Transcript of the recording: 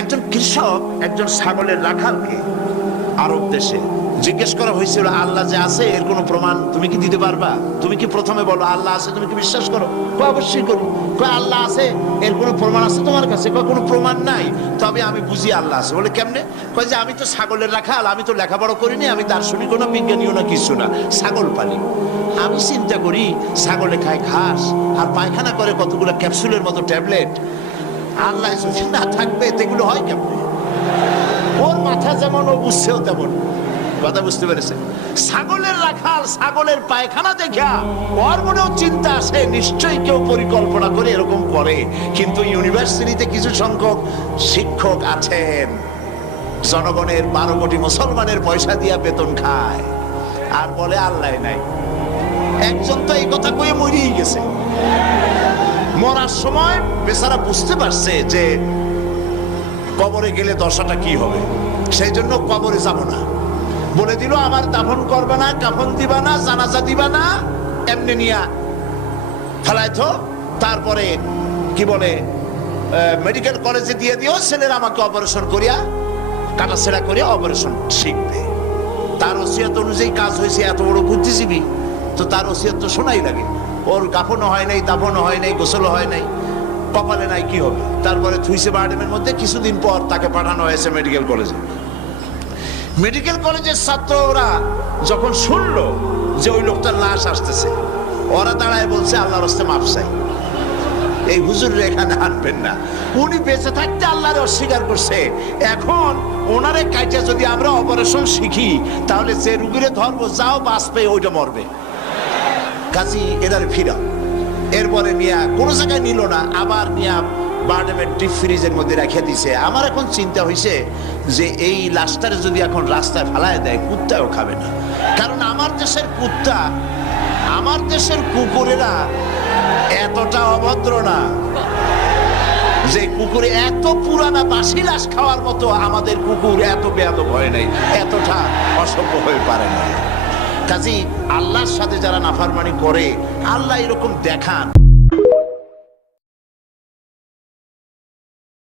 একজন কৃষক একজন ছাগলের রাখালকে আরব দেশে জিজ্ঞেস করা হয়েছিল, আল্লাহ যে আছে এর কোনো প্রমাণ তুমি কি দিতে পারবা? তুমি কি প্রথমে বলো আল্লাহ আছে, তুমি কি বিশ্বাস করো? কয় অবশ্যই করি। কয় আল্লাহ আছে এর কোনো প্রমাণ আছে তোমার কাছে? কয় কোনো প্রমাণ নাই, তবে আমি বুঝি আল্লাহ আছে। বলে কেমনে? কয় যে আমি তো ছাগলের রাখাল, আমি তো লেখাপড়া করিনি, আমি দার্শনিকও না বিজ্ঞানীও না কিছু না, ছাগল পালি। আমি চিন্তা করি ছাগলে খায় ঘাস আর পায়খানা করে কতগুলো ক্যাপসুলের মতো ট্যাবলেট, আল্লাহ যদি না থাকবে এগুলো হয় কেমনে? ওর মাথা যেমন ও বুঝছেও তেমন। কথা বুঝতে পেরেছে? ছাগলের রাখাল ছাগলের পায়খানা দেখা ওর মনেও চিন্তা আসে নিশ্চয়ই কেউ পরিকল্পনা করে এরকম করে। কিন্তু ইউনিভার্সিটিতে কিছু সংখ্যক শিক্ষক আছেন জনগণের 12 কোটি মুসলমানের পয়সা দিয়া বেতন খায় আর বলে আল্লাহ নাই। একজন তো এই কথা কয়ে মরেই গেছে। মরার সময় বেচারা বুঝতে পারছে যে কবরে গেলে দশাটা কি হবে, সেই জন্য কবরে যাব না। বলে দিল আমার দাফন করবে না, কাফন দিবা না, জানাজা দিবা না, এমনি নিয়া ফেলাইতো। তারপরে কি বলে মেডিকেল কলেজে দিয়ে দিও, ছেলেরা আমাকে অপারেশন করিয়া কাটাছেড়া করিয়া অপারেশন শিখবে। তার ওসিয়ত অনুযায়ী কাজ হয়েছে, এত বড় বুদ্ধিজীবী, তো তার ওসিয়ত তো শোনাই লাগে। ওর কাফনও হয় নাই, দাফনও হয় নাই, গোসলও হয় নাই, কপালে নাই, কি হবে? তারপরে থুইছে বারডেমের মধ্যে। কিছুদিন পর তাকে পাঠানো হয়েছে মেডিকেল কলেজে। মেডিকেল কলেজের ছাত্ররা যখন শুনলো যে ওই লোকটার লাশ আসতেছে, ওরা দাঁড়ায় বলছে আল্লাহর রাস্তায় মাফ চাই, এই হুজুরের এখানে আনবেন না। উনি বেঁচে থাকতে আল্লাহরে অস্বীকার করছে, এখন ওনারে কাইটা যদি আমরা অপারেশন শিখি তাহলে যে রুগীরে ধরবো যাও বাঁচবে ওইটা মরবে, কাজী এটারে ফিরা। এরপরে নিয়া কোনো জায়গায় নিল না, আবার নিয়া বারডেমের ডিপ ফ্রিজের মধ্যে রেখে দিছে। আমার এখন চিন্তা হয়েছে যে এই লাশটারে যদি এখন রাস্তায় ফেলায় দেয় কুত্তাও খাবে না। কারণ আমার দেশের কুত্তা, আমার দেশের কুকুরেরা এতটা অভদ্র না যে কুকুরে এত পুরানা বাসি লাশ খাওয়ার মতো আমাদের কুকুর এত বেয়াদব হয় নাই, এতটা অসভ্য হয়ে পারে না। কাজী আল্লাহর সাথে যারা নাফরমানি করে আল্লাহ এরকম দেখান।